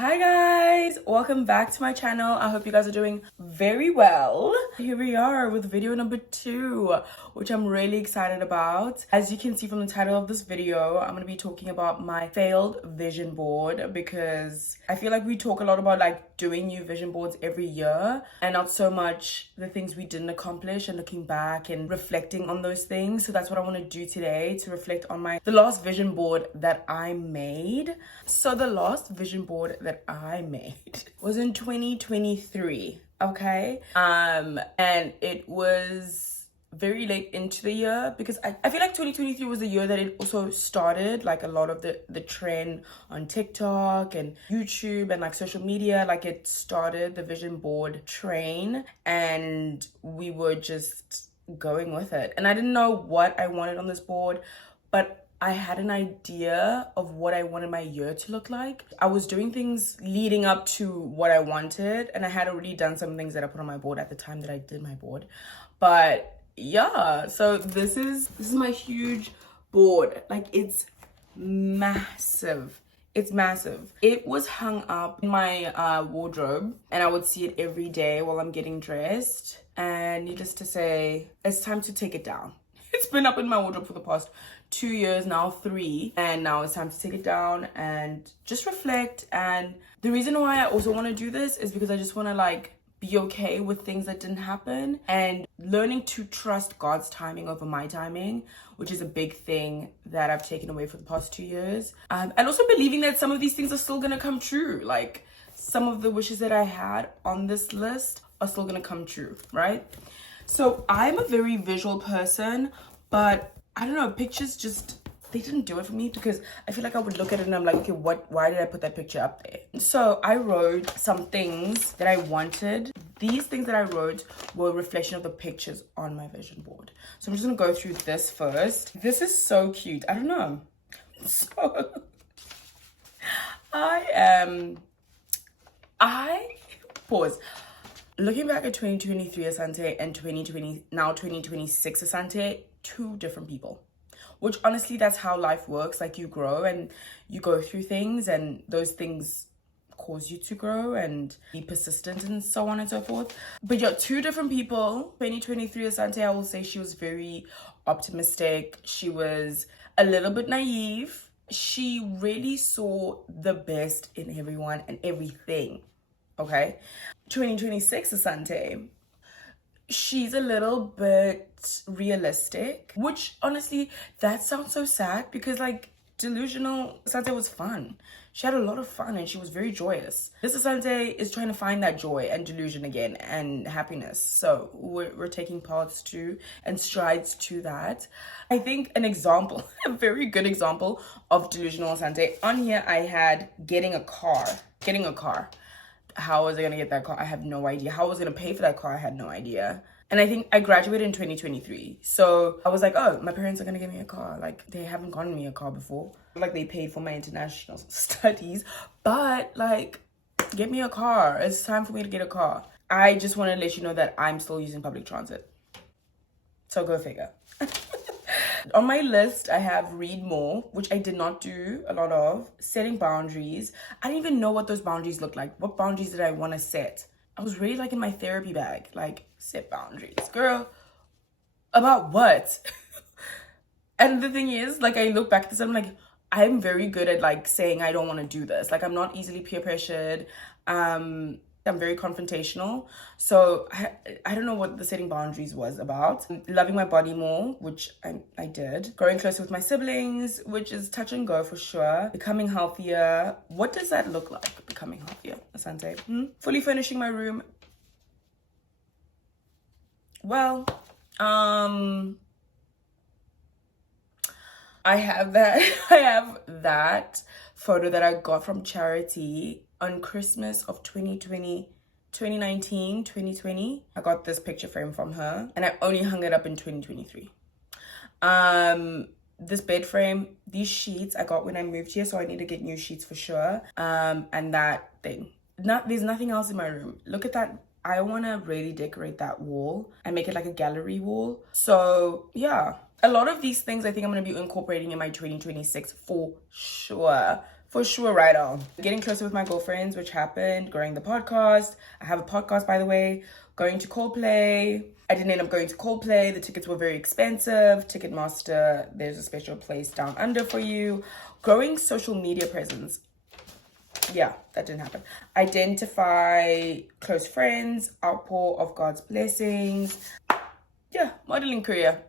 Hi guys, welcome back to my channel. I hope you guys are doing very well. Here we are with video number 2, which I'm really excited about. As you can see from the title of this video, I'm going to be talking about my failed vision board, because I feel like we talk a lot about like doing new vision boards every year and not so much the things we didn't accomplish and looking back and reflecting on those things. So that's what I want to do today, to reflect on the last vision board that I made. So the last vision board that I made was in 2023, okay? And it was very late into the year, because I feel like 2023 was the year that it also started like a lot of the trend on TikTok and YouTube and like social media. Like it started the vision board train and we were just going with it. And I didn't know what I wanted on this board, but I had an idea of what I wanted my year to look like. I was doing things leading up to what I wanted, and I had already done some things that I put on my board at the time that I did my board. But yeah, so this is my huge board. Like it's massive. It's massive. It was hung up in my wardrobe, and I would see it every day while I'm getting dressed. And needless to say, it's time to take it down. It's been up in my wardrobe for the past 2 years now, 3, and now it's time to take it down and just reflect. And the reason why I also want to do this is because I just want to like be okay with things that didn't happen, and learning to trust God's timing over my timing, which is a big thing that I've taken away for the past 2 years. And also believing that some of these things are still gonna come true. Like some of the wishes that I had on this list are still gonna come true, right? So I'm a very visual person, but I don't know, pictures just, they didn't do it for me, because I feel like I would look at it and I'm like, okay, why did I put that picture up there? So I wrote some things that I wanted. These things that I wrote were a reflection of the pictures on my vision board. So I'm just gonna go through this first. This is so cute. I don't know. So pause. Looking back at 2023 Asante and 2026 Asante, 2 different people. Which honestly, that's how life works. Like you grow and you go through things, and those things cause you to grow and be persistent and so on and so forth. But yeah, 2 different people. 2023 Asante, I will say she was very optimistic. She was a little bit naive. She really saw the best in everyone and everything. Okay. 2026 Asante, she's a little bit realistic, which honestly, that sounds so sad, because like delusional Asante was fun. She had a lot of fun and she was very joyous. This Asante is trying to find that joy and delusion again and happiness. So we're taking paths to and strides to that. I think an example, a very good example of delusional Asante, on here I had getting a car. How was I gonna get that car? I have no idea. How I was gonna pay for that car? I had no idea. And I think I graduated in 2023. So I was like, oh, my parents are gonna give me a car. Like they haven't gotten me a car before. Like they paid for my international studies, but like, get me a car. It's time for me to get a car. I just want to let you know that I'm still using public transit. So go figure. On my list, I have read more, which I did not do a lot of. Setting boundaries. I didn't even know what those boundaries look like. What boundaries did I want to set? I was really like in my therapy bag, like set boundaries. Girl, about what? And the thing is, like I look back at this, I'm like, I'm very good at like saying I don't want to do this. Like I'm not easily peer pressured. I'm very confrontational. So I don't know what the setting boundaries was about. Loving my body more, which I did. Growing closer with my siblings, which is touch and go for sure. Becoming healthier. What does that look like, becoming healthier, Asante? Fully furnishing my room. Well, I have that. I have that photo that I got from charity on Christmas of 2020, 2019, 2020. I got this picture frame from her, and I only hung it up in 2023. This bed frame, these sheets I got when I moved here, so I need to get new sheets for sure. And that thing. There's nothing else in my room. Look at that. I want to really decorate that wall and make it like a gallery wall. So yeah, a lot of these things I think I'm going to be incorporating in my 2026 for sure. For sure, right on. Getting closer with my girlfriends, which happened, growing the podcast. I have a podcast, by the way. Going to Coldplay. I didn't end up going to Coldplay. The tickets were very expensive. Ticketmaster, there's a special place down under for you. Growing social media presence. Yeah, that didn't happen. Identify close friends. Outpour of God's blessings. Yeah, modeling career.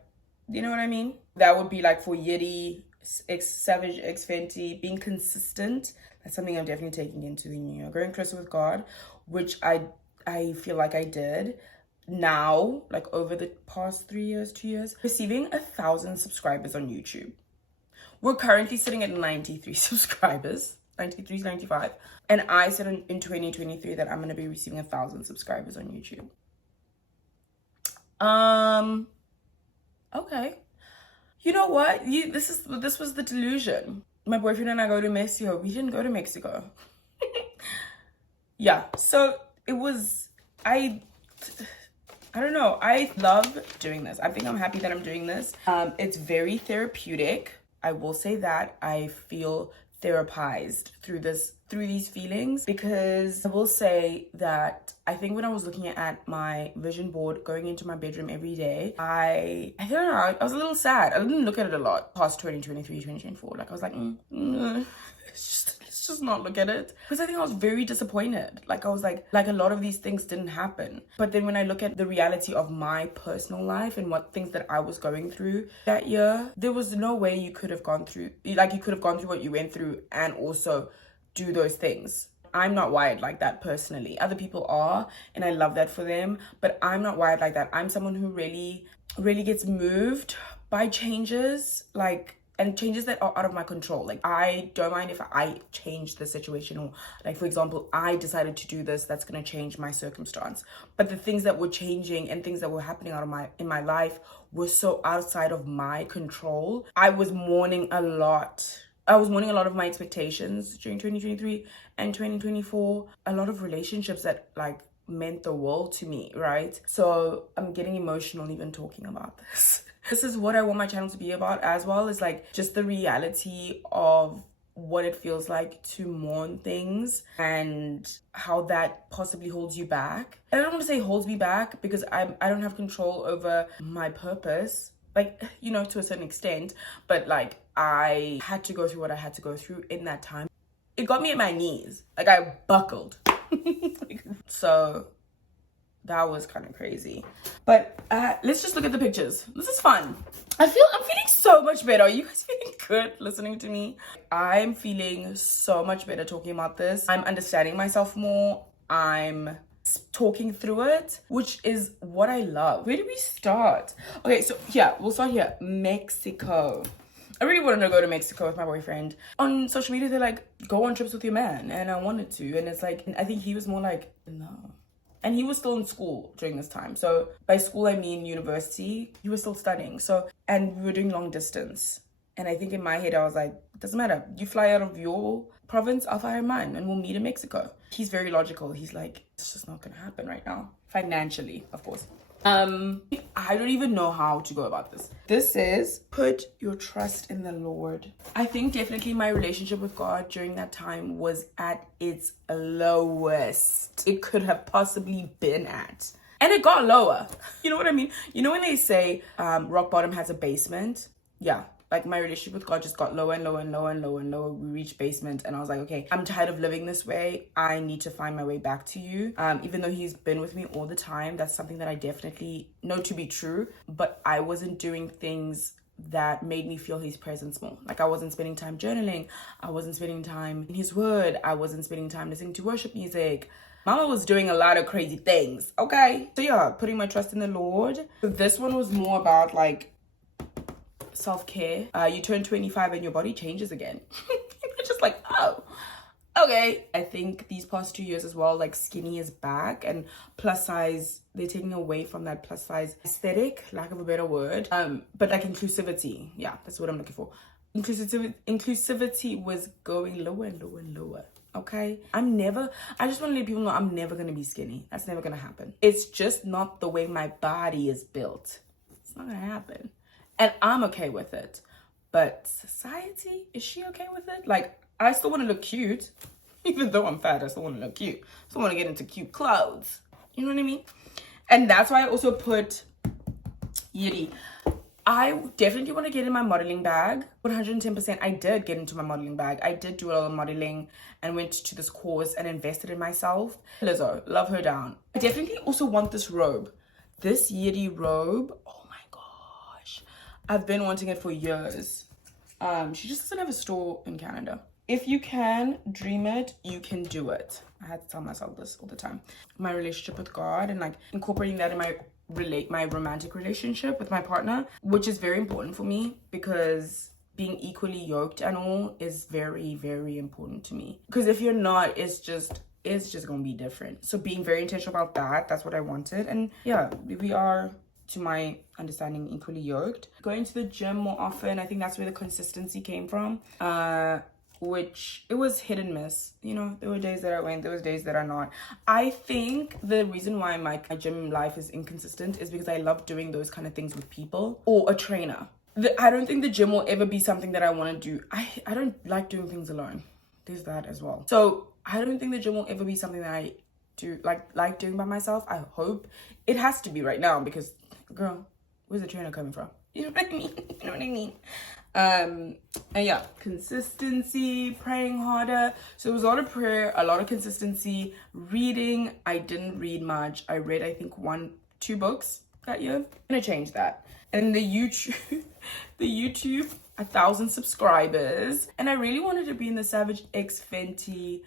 You know what I mean? That would be like for Yeti, Savage, X Fenty. Being consistent. That's something I'm definitely taking into the new year. Growing closer with God, which I feel like I did now, like over the past 2 years, receiving 1,000 subscribers on YouTube. We're currently sitting at 93 subscribers, 93, 95. And I said in 2023 that I'm going to be receiving 1,000 subscribers on YouTube. Okay. You know what? This was the delusion. My boyfriend and I go to Mexico. We didn't go to Mexico. Yeah, so it was, I don't know. I love doing this. I think I'm happy that I'm doing this. It's very therapeutic. I will say that. I feel therapized through these feelings, because I will say that I think when I was looking at my vision board going into my bedroom every day, I don't know, I was a little sad. I didn't look at it a lot past 2023, 2024. Like I was like, let's just not look at it, because I think I was very disappointed. Like I was like a lot of these things didn't happen. But then when I look at the reality of my personal life and what things that I was going through that year, there was no way you could have gone through what you went through and also do those things. I'm not wired like that personally. Other people are, and I love that for them, but I'm not wired like that. I'm someone who really, really gets moved by changes, and changes that are out of my control. Like I don't mind if I change the situation, or like, for example, I decided to do this, that's going to change my circumstance. But the things that were changing and things that were happening in my life were so outside of my control. I was mourning a lot of my expectations during 2023 and 2024. A lot of relationships that like meant the world to me, right? So I'm getting emotional even talking about this. This is what I want my channel to be about, as well as like just the reality of what it feels like to mourn things and how that possibly holds you back. And I don't want to say holds me back, because I don't have control over my purpose, like, you know, to a certain extent, but like I had to go through what I had to go through in that time. It got me at my knees. Like I buckled. So that was kind of crazy. But let's just look at the pictures. This is fun. I'm feeling so much better. Are you guys feeling good listening to me? I'm feeling so much better talking about this. I'm understanding myself more. I'm talking through it, which is what I love. Where do we start? Okay, so yeah, we'll start here. Mexico. I really wanted to go to Mexico with my boyfriend. On social media, they're like, go on trips with your man. And I wanted to. And it's like, I think he was more like, no. And he was still in school during this time. So by school, I mean university. He was still studying. So, and we were doing long distance. And I think in my head, I was like, it doesn't matter. You fly out of your province, I'll fly out of mine, and we'll meet in Mexico. He's very logical. He's like, it's just not going to happen right now. Financially, of course. I don't even know how to go about this. This is put your trust in the Lord. I think definitely my relationship with God during that time was at its lowest it could have possibly been at. And it got lower. You know what I mean? You know when they say rock bottom has a basement? Yeah. Like my relationship with God just got lower and lower and lower and lower and lower. We reached basement, and I was like, okay, I'm tired of living this way. I need to find my way back to you. Even though he's been with me all the time, that's something that I definitely know to be true. But I wasn't doing things that made me feel his presence more. Like I wasn't spending time journaling. I wasn't spending time in his word. I wasn't spending time listening to worship music. Mama was doing a lot of crazy things, okay? So yeah, putting my trust in the Lord. So this one was more about like self-care. You turn 25 and your body changes again. You're just like, oh, okay. I think these past 2 years as well, like skinny is back, and plus size, they're taking away from that plus size aesthetic, lack of a better word. But like inclusivity, yeah, that's what I'm looking for. Inclusivity was going lower and lower and lower. Okay, I just want to let people know I'm never going to be skinny. That's never going to happen. It's just not the way my body is built. It's not going to happen. And I'm okay with it. But society, is she okay with it? Like, I still want to look cute. Even though I'm fat, I still want to look cute. Still want to get into cute clothes. You know what I mean? And that's why I also put Yiddy. I definitely want to get in my modeling bag. 110%. I did get into my modeling bag. I did do a lot of modeling and went to this course and invested in myself. Lizzo, love her down. I definitely also want this robe. This Yiddy robe. Oh my gosh. I've been wanting it for years. She just doesn't have a store in Canada. If you can dream it, you can do it. I had to tell myself this all the time. My relationship with God and like incorporating that in my romantic relationship with my partner, which is very important for me because being equally yoked and all is very, very important to me. Because if you're not, it's just gonna be different. So being very intentional about that, that's what I wanted. And yeah, we are, to my understanding, equally yoked. Going to the gym more often, I think that's where the consistency came from. Which it was hit and miss. You know, there were days that I went, there was days that are not. I think the reason why my gym life is inconsistent is because I love doing those kind of things with people or a trainer. I don't think the gym will ever be something that I want to do. I don't like doing things alone. There's that as well. So I don't think the gym will ever be something that I do like doing by myself. I hope it has to be right now because, girl, where's the trainer coming from? You know what I mean? You know what I mean? And yeah, consistency, praying harder. So it was a lot of prayer, a lot of consistency. Reading, I didn't read much. I read, I think, 1-2 books that year. I'm gonna change that. And the YouTube 1,000 subscribers, and I really wanted to be in the Savage X Fenty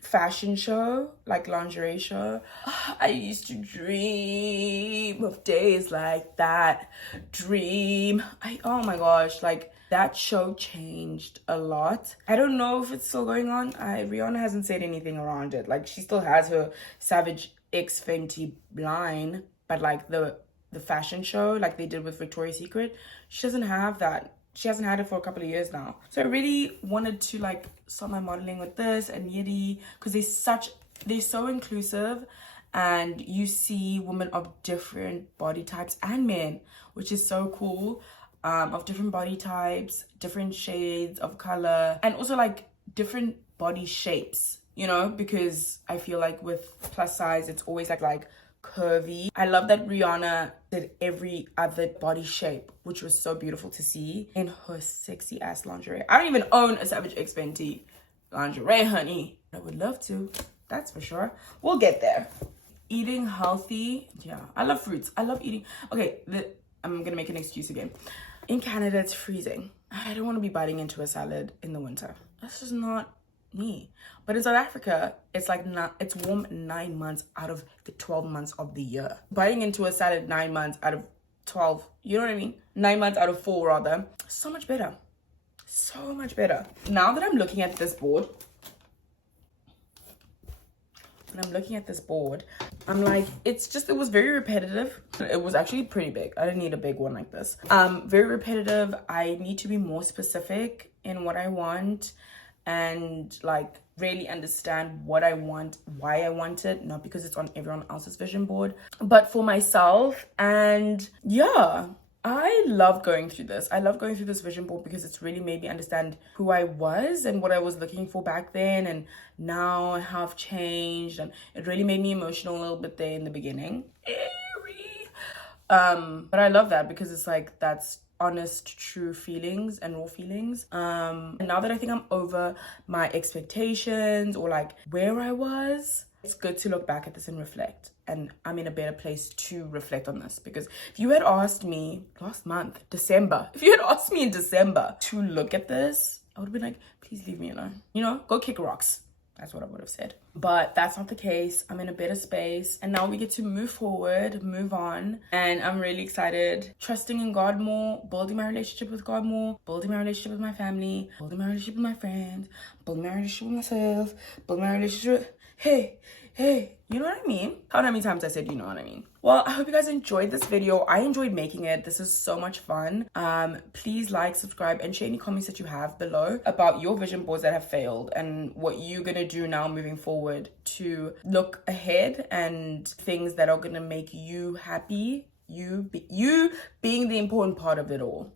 fashion show, like lingerie show. I used to dream of days like that. Oh my gosh, like that show changed a lot. I don't know if it's still going on. Rihanna hasn't said anything around it. Like she still has her Savage X Fenty line, but like the fashion show like they did with Victoria's Secret, she doesn't have that. She hasn't had it for a couple of years now. So I really wanted to like start my modeling with this and Yiddy because they're so inclusive, and you see women of different body types and men, which is so cool, of different body types, different shades of color, and also like different body shapes, you know, because I feel like with plus size, it's always like curvy. I love that Rihanna did every other body shape, which was so beautiful to see in her sexy ass lingerie. I don't even own a Savage X Fenty lingerie, honey. I would love to, that's for sure. We'll get there. Eating healthy, yeah, I love fruits. I love eating. Okay, I'm gonna make an excuse again. In Canada, it's freezing. I don't want to be biting into a salad in the winter. That's just not me. But in South Africa, it's warm 9 months out of the 12 months of the year. Biting into a salad 9 months out of 12, you know what I mean? 9 months out of 4 rather. So much better. So much better. Now that I'm looking at this board, I'm like, it was very repetitive. It was actually pretty big. I didn't need a big one like this. Very repetitive. I need to be more specific in what I want and like really understand what I want, why I want it, not because it's on everyone else's vision board, but for myself. And yeah, I love going through this. I love going through this vision board because it's really made me understand who I was and what I was looking for back then, and now I have changed, and it really made me emotional a little bit there in the beginning. But I love that because it's like that's honest, true feelings and raw feelings. And now that I think I'm over my expectations or like where I was, it's good to look back at this and reflect. And I'm in a better place to reflect on this, because if you had asked me last month, December, if you had asked me in December to look at this, I would have been like, please leave me alone. You know, go kick rocks. That's what I would have said. But that's not the case. I'm in a better space. And now we get to move forward, move on. And I'm really excited. Trusting in God more, building my relationship with God more, building my relationship with my family, building my relationship with my friends, building my relationship with myself, building my relationship with, hey, you know what I mean? How many times I said, you know what I mean? Well, I hope you guys enjoyed this video. I enjoyed making it. This is so much fun. Please like, subscribe, and share any comments that you have below about your vision boards that have failed and what you're gonna do now moving forward to look ahead and things that are gonna make you happy. You being the important part of it all.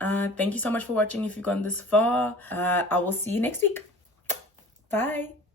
Thank you so much for watching if you've gone this far. I will see you next week. Bye.